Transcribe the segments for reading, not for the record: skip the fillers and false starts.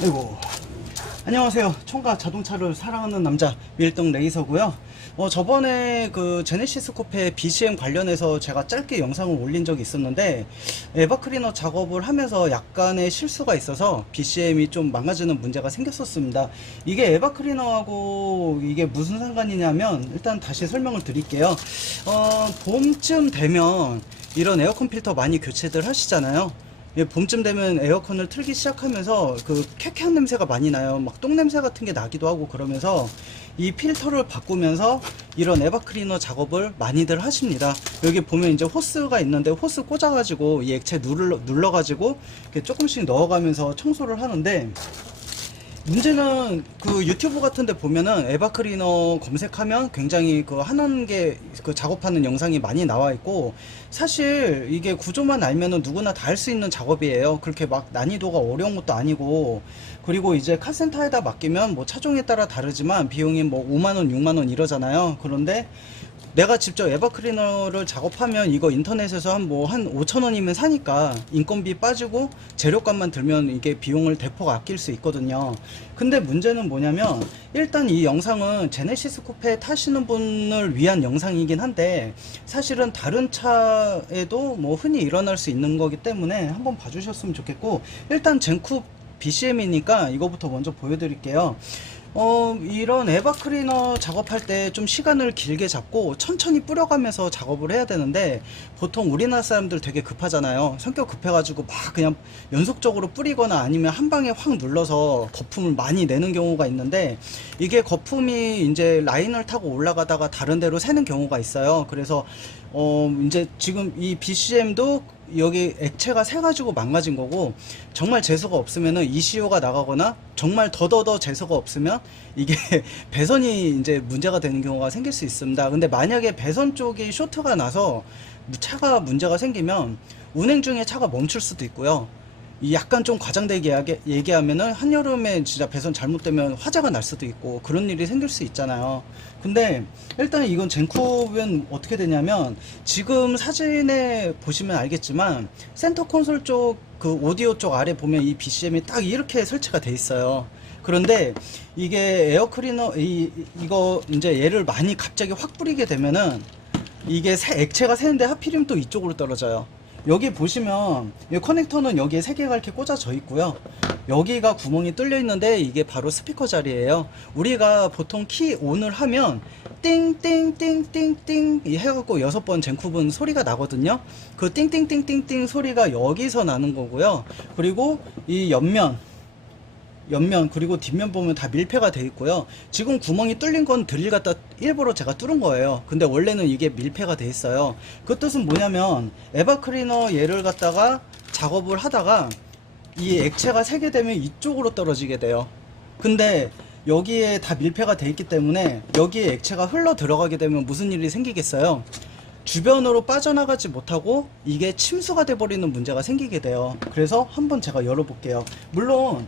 아이고, 안녕하세요. 총각 자동차를 사랑하는 남자 밀등 레이서고요. 저번에 그 제네시스 코페 BCM 관련해서 제가 짧게 영상을 올린 적이 있었는데, 에바 클리너 작업을 하면서 약간의 실수가 있어서 BCM이 좀 망가지는 문제가 생겼었습니다. 이게 에바 클리너하고 이게 무슨 상관이냐면, 일단 다시 설명을 드릴게요. 봄쯤 되면 이런 에어컨 필터 많이 교체들 하시잖아요. 봄쯤 되면 에어컨을 틀기 시작하면서 그 쾌쾌한 냄새가 많이 나요. 막 똥냄새 같은 게 나기도 하고, 그러면서 이 필터를 바꾸면서 이런 에바 클리너 작업을 많이들 하십니다. 여기 보면 이제 호스가 있는데, 호스 꽂아가지고 이 액체 눌러가지고 이렇게 조금씩 넣어가면서 청소를 하는데, 문제는 그 유튜브 같은 데 보면은 에바 클리너 검색하면 굉장히 그 한한개 그 작업하는 영상이 많이 나와 있고, 사실 이게 구조만 알면은 누구나 다 할 수 있는 작업이에요. 그렇게 막 난이도가 어려운 것도 아니고, 그리고 이제 카센터에다 맡기면 뭐 차종에 따라 다르지만 비용이 뭐 5만원 6만원 이러잖아요. 그런데 내가 직접 에바 클리너를 작업하면 이거 인터넷에서 한 5천원이면 사니까 인건비 빠지고 재료값만 들면 이게 비용을 대폭 아낄 수 있거든요. 근데 문제는 뭐냐면, 일단 이 영상은 제네시스 쿠페 타시는 분을 위한 영상이긴 한데, 사실은 다른 차에도 뭐 흔히 일어날 수 있는 거기 때문에 한번 봐주셨으면 좋겠고, 일단 젠쿱 BCM이니까 이거부터 먼저 보여드릴게요. 이런 에바 클리너 작업할 때 좀 시간을 길게 잡고 천천히 뿌려가면서 작업을 해야 되는데, 보통 우리나라 사람들 되게 급하잖아요. 성격 급해가지고 막 그냥 연속적으로 뿌리거나 아니면 한 방에 확 눌러서 거품을 많이 내는 경우가 있는데, 이게 거품이 이제 라인을 타고 올라가다가 다른 데로 새는 경우가 있어요. 그래서 이제 지금 이 BCM도 여기 액체가 새가지고 망가진 거고, 정말 재수가 없으면은 ECU가 나가거나 정말 더더더 재수가 없으면 이게 배선이 이제 문제가 되는 경우가 생길 수 있습니다. 근데 만약에 배선 쪽이 쇼트가 나서 차가 문제가 생기면 운행 중에 차가 멈출 수도 있고요. 이 약간 좀 과장되게 얘기하면은 한여름에 진짜 배선 잘못되면 화재가 날 수도 있고 그런 일이 생길 수 있잖아요. 근데 일단 이건 젠쿱은 어떻게 되냐면, 지금 사진에 보시면 알겠지만 센터 콘솔 쪽 그 오디오 쪽 아래 보면 이 BCM이 딱 이렇게 설치가 돼 있어요. 그런데 이게 에어 클리너 이거 이제 얘를 많이 갑자기 확 뿌리게 되면은 이게 액체가 새는데 하필이면 또 이쪽으로 떨어져요. 여기 보시면 이 커넥터는 여기에 3개가 이렇게 꽂아져 있고요. 여기가 구멍이 뚫려 있는데 이게 바로 스피커 자리예요. 우리가 보통 키 온을 하면 띵띵띵띵띵 해갖고 6번 젠쿱은 소리가 나거든요. 그 띵띵띵띵띵 소리가 여기서 나는 거고요. 그리고 이 옆면 그리고 뒷면 보면 다 밀폐가 돼 있고요. 지금 구멍이 뚫린 건 드릴 갖다 일부러 제가 뚫은 거예요. 근데 원래는 이게 밀폐가 돼 있어요. 그 뜻은 뭐냐면, 에바 클리너 얘를 갖다가 작업을 하다가 이 액체가 새게 되면 이쪽으로 떨어지게 돼요. 근데 여기에 다 밀폐가 돼 있기 때문에 여기에 액체가 흘러 들어가게 되면 무슨 일이 생기겠어요? 주변으로 빠져나가지 못하고 이게 침수가 돼 버리는 문제가 생기게 돼요. 그래서 한번 제가 열어볼게요. 물론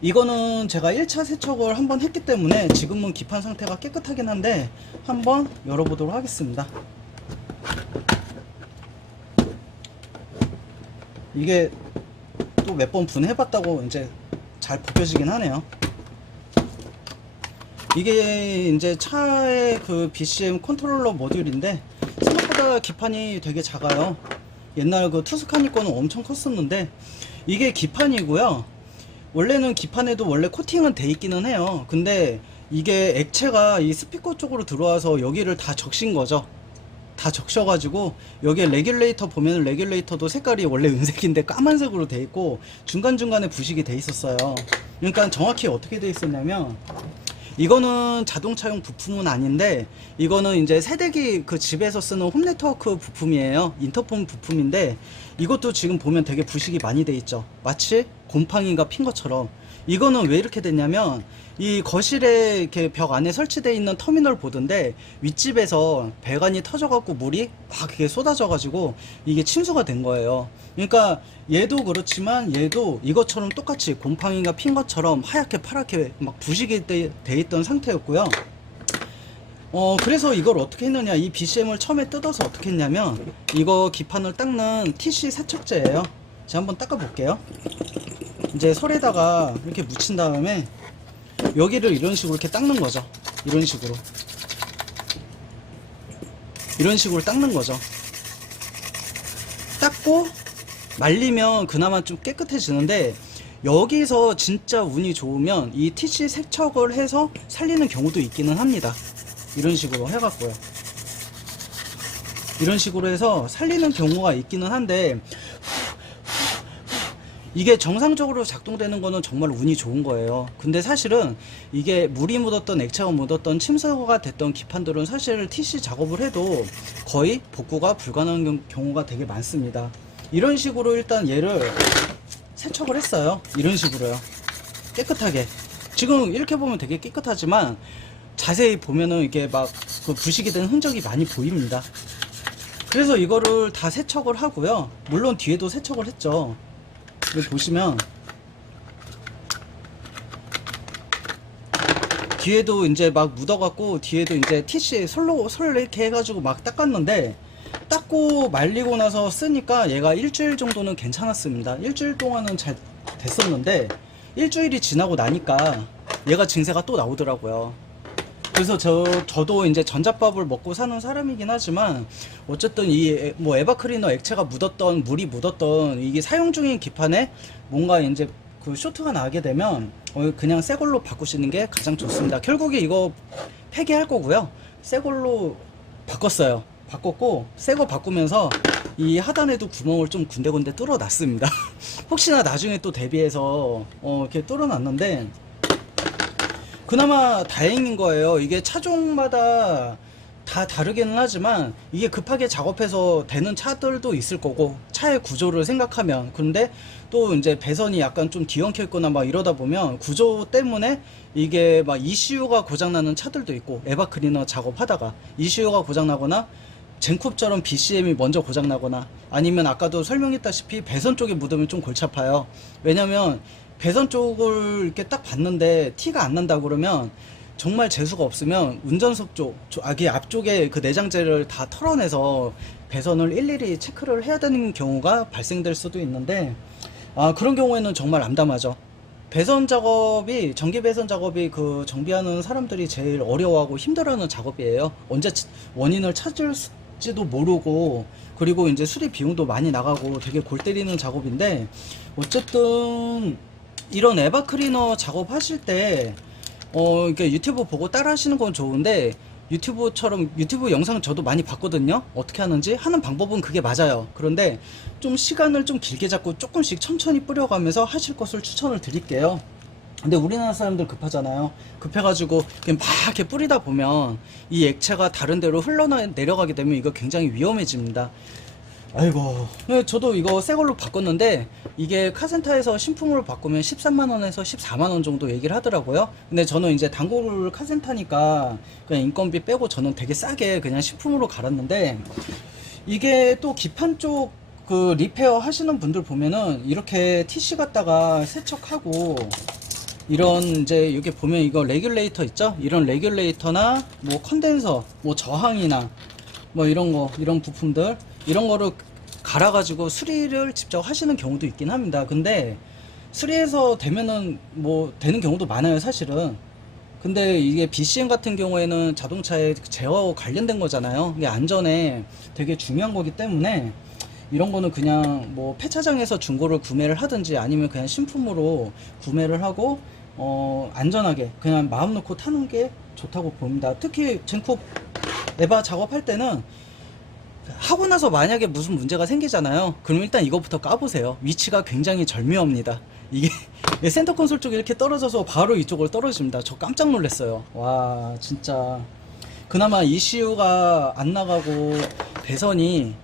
이거는 제가 1차 세척을 한번 했기 때문에 지금은 기판 상태가 깨끗하긴 한데, 한번 열어보도록 하겠습니다. 이게 또 몇 번 분해봤다고 이제 잘 벗겨지긴 하네요. 이게 이제 차의 그 BCM 컨트롤러 모듈인데, 생각보다 기판이 되게 작아요. 옛날 그 투스카니 거는 엄청 컸었는데, 이게 기판이고요. 원래는 기판에도 원래 코팅은 돼 있기는 해요. 근데 이게 액체가 이 스피커 쪽으로 들어와서 여기를 다 적신 거죠. 다 적셔가지고, 여기에 레귤레이터 보면 레귤레이터도 색깔이 원래 은색인데 까만색으로 돼 있고 중간중간에 부식이 돼 있었어요. 그러니까 정확히 어떻게 돼 있었냐면, 이거는 자동차용 부품은 아닌데, 이거는 이제 새대기 그 집에서 쓰는 홈 네트워크 부품이에요. 인터폰 부품인데, 이것도 지금 보면 되게 부식이 많이 돼 있죠. 마치 곰팡이가 핀 것처럼. 이거는 왜 이렇게 됐냐면, 이 거실에 이렇게 벽 안에 설치되어 있는 터미널 보드인데, 윗집에서 배관이 터져갖고 물이 막 이렇게 쏟아져가지고 이게 침수가 된 거예요. 그러니까 얘도 그렇지만 얘도 이것처럼 똑같이 곰팡이가 핀 것처럼 하얗게 파랗게 막 부식이 돼 있던 상태였고요. 그래서 이걸 어떻게 했느냐, 이 BCM을 처음에 뜯어서 어떻게 했냐면, 이거 기판을 닦는 TC 세척제예요. 제가 한번 닦아 볼게요. 이제 솔에다가 이렇게 묻힌 다음에 여기를 이런 식으로 이렇게 닦는 거죠. 이런 식으로 닦는 거죠. 닦고 말리면 그나마 좀 깨끗해지는데, 여기서 진짜 운이 좋으면 이 TC 세척을 해서 살리는 경우도 있기는 합니다. 이런 식으로 해갖고요. 이런 식으로 해서 살리는 경우가 있기는 한데, 이게 정상적으로 작동되는 거는 정말 운이 좋은 거예요. 근데 사실은 이게 물이 묻었던 액체가 묻었던 침수가 됐던 기판들은 사실 TC 작업을 해도 거의 복구가 불가능한 경우가 되게 많습니다. 이런 식으로 일단 얘를 세척을 했어요. 이런 식으로요. 깨끗하게. 지금 이렇게 보면 되게 깨끗하지만 자세히 보면은 이게 막 그 부식이 된 흔적이 많이 보입니다. 그래서 이거를 다 세척을 하고요. 물론 뒤에도 세척을 했죠. 여기 보시면 뒤에도 이제 막 묻어갖고 뒤에도 이제 TC 솔 이렇게 해가지고 막 닦았는데, 닦고 말리고 나서 쓰니까 얘가 일주일 정도는 괜찮았습니다. 일주일 동안은 잘 됐었는데 일주일이 지나고 나니까 얘가 증세가 또 나오더라고요. 그래서 저도 이제 전자밥을 먹고 사는 사람이긴 하지만, 어쨌든 이 뭐 에바클리너 액체가 묻었던, 물이 묻었던 이게 사용 중인 기판에 뭔가 이제 그 쇼트가 나게 되면 그냥 새 걸로 바꾸시는 게 가장 좋습니다. 결국에 이거 폐기할 거고요. 새 걸로 바꿨어요. 바꿨고 새 거 바꾸면서 이 하단에도 구멍을 좀 군데군데 뚫어 놨습니다. 혹시나 나중에 또 대비해서 이렇게 뚫어 놨는데, 그나마 다행인 거예요. 이게 차종마다 다 다르기는 하지만 이게 급하게 작업해서 되는 차들도 있을 거고, 차의 구조를 생각하면. 근데 또 이제 배선이 약간 좀 뒤엉켜 있거나 막 이러다 보면 구조 때문에 이게 막 ECU가 고장나는 차들도 있고, 에바 클리너 작업하다가 ECU가 고장나거나 젠쿱처럼 BCM이 먼저 고장나거나, 아니면 아까도 설명했다시피 배선 쪽에 묻으면 좀 골치 아파요. 왜냐면 배선 쪽을 이렇게 딱 봤는데 티가 안 난다 그러면, 정말 재수가 없으면 운전석 쪽, 앞쪽에 그 내장재를 다 털어내서 배선을 일일이 체크를 해야 되는 경우가 발생될 수도 있는데, 그런 경우에는 정말 암담하죠. 배선 작업이, 전기 배선 작업이 그 정비하는 사람들이 제일 어려워하고 힘들어하는 작업이에요. 언제 원인을 찾을지도 모르고, 그리고 이제 수리 비용도 많이 나가고 되게 골 때리는 작업인데, 어쨌든 이런 에바 클리너 작업하실 때 이렇게 유튜브 보고 따라 하시는 건 좋은데, 유튜브 영상 저도 많이 봤거든요. 어떻게 하는지 하는 방법은 그게 맞아요. 그런데 좀 시간을 좀 길게 잡고 조금씩 천천히 뿌려가면서 하실 것을 추천을 드릴게요. 근데 우리나라 사람들 급하잖아요. 급해가지고 그냥 막 이렇게 뿌리다 보면 이 액체가 다른 데로 흘러내려가게 되면 이거 굉장히 위험해집니다. 아이고, 저도 이거 새 걸로 바꿨는데, 이게 카센터에서 신품으로 바꾸면 13만원에서 14만원 정도 얘기를 하더라고요. 근데 저는 이제 단골 카센터니까 그냥 인건비 빼고 저는 되게 싸게 그냥 신품으로 갈았는데, 이게 또 기판 쪽 그 리페어 하시는 분들 보면은 이렇게 TC 갖다가 세척하고, 이런 이제 여기 보면 이거 레귤레이터 있죠? 이런 레귤레이터나 뭐 컨덴서, 뭐 저항이나 뭐 이런 거, 이런 부품들, 이런 거를 갈아가지고 수리를 직접 하시는 경우도 있긴 합니다. 근데 수리해서 되면은 뭐 되는 경우도 많아요, 사실은. 근데 이게 BCM 같은 경우에는 자동차의 제어와 관련된 거잖아요. 이게 안전에 되게 중요한 거기 때문에, 이런 거는 그냥 뭐 폐차장에서 중고를 구매를 하든지 아니면 그냥 신품으로 구매를 하고 안전하게 그냥 마음 놓고 타는 게 좋다고 봅니다. 특히 젠쿱 에바 작업할 때는 하고 나서 만약에 무슨 문제가 생기잖아요. 그럼 일단 이것부터 까보세요. 위치가 굉장히 절묘합니다. 이게 센터 콘솔 쪽에 이렇게 떨어져서 바로 이쪽으로 떨어집니다. 저 깜짝 놀랐어요. 와, 진짜. 그나마 ECU가 안 나가고 배선이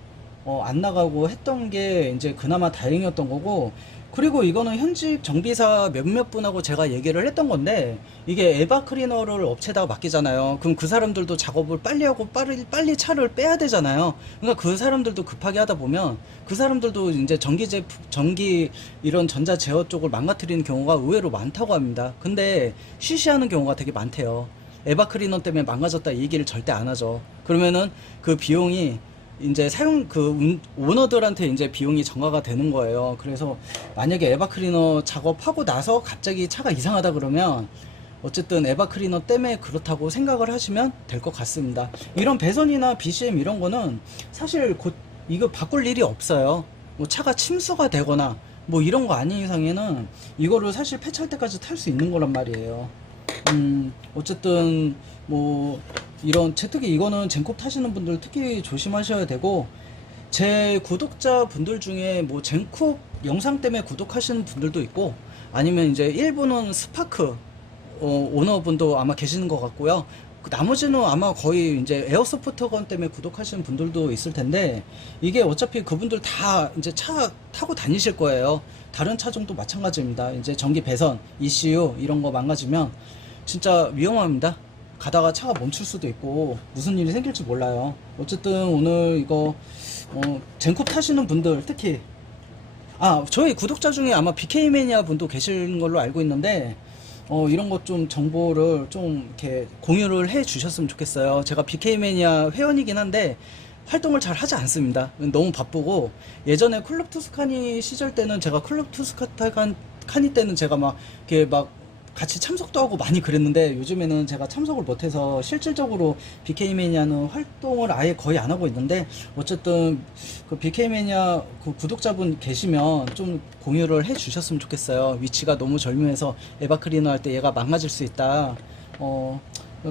안 나가고 했던 게 이제 그나마 다행이었던 거고, 그리고 이거는 현직 정비사 몇몇 분하고 제가 얘기를 했던 건데, 이게 에바 클리너를 업체에다가 맡기잖아요. 그럼 그 사람들도 작업을 빨리 하고 빨리 차를 빼야 되잖아요. 그러니까 그 사람들도 급하게 하다 보면 그 사람들도 이제 전기 이런 전자 제어 쪽을 망가뜨리는 경우가 의외로 많다고 합니다. 근데 쉬쉬하는 경우가 되게 많대요. 에바 클리너 때문에 망가졌다 이 얘기를 절대 안 하죠. 그러면은 그 비용이 이제 오너들한테 이제 비용이 전가가 되는 거예요. 그래서 만약에 에바 클리너 작업하고 나서 갑자기 차가 이상하다 그러면 어쨌든 에바 클리너 때문에 그렇다고 생각을 하시면 될 것 같습니다. 이런 배선이나 BCM 이런 거는 사실 곧 이거 바꿀 일이 없어요. 뭐 차가 침수가 되거나 뭐 이런 거 아닌 이상에는 이거를 사실 폐차할 때까지 탈 수 있는 거란 말이에요. 어쨌든 뭐 이런 특히 이거는 젠콥 타시는 분들 특히 조심하셔야 되고, 제 구독자 분들 중에 뭐 젠콥 영상 때문에 구독하시는 분들도 있고, 아니면 이제 일부는 스파크 오너분도 아마 계시는 것 같고요. 나머지는 아마 거의 이제 에어소프트건 때문에 구독하시는 분들도 있을 텐데, 이게 어차피 그분들 다 이제 차 타고 다니실 거예요. 다른 차종도 마찬가지입니다. 이제 전기 배선, ECU 이런 거 망가지면 진짜 위험합니다. 가다가 차가 멈출 수도 있고 무슨 일이 생길지 몰라요. 어쨌든 오늘 이거 젠콥 타시는 분들 특히 저희 구독자 중에 아마 BK 매니아 분도 계시는 걸로 알고 있는데, 이런 것 좀 정보를 좀 이렇게 공유를 해 주셨으면 좋겠어요. 제가 BK 매니아 회원이긴 한데 활동을 잘 하지 않습니다. 너무 바쁘고, 예전에 클럽 투스카니 시절 때는 제가 클럽 투스카니 때는 제가 막 이렇게 막 같이 참석도 하고 많이 그랬는데, 요즘에는 제가 참석을 못해서 실질적으로 BK 매니아는 활동을 아예 거의 안 하고 있는데, 어쨌든 그 BK 매니아 그 구독자분 계시면 좀 공유를 해 주셨으면 좋겠어요. 위치가 너무 절묘해서 에바 클리너 할 때 얘가 망가질 수 있다.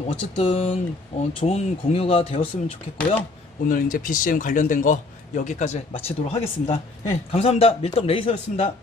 어쨌든 좋은 공유가 되었으면 좋겠고요. 오늘 이제 BCM 관련된 거 여기까지 마치도록 하겠습니다. 네, 감사합니다. 밀떡 레이서였습니다.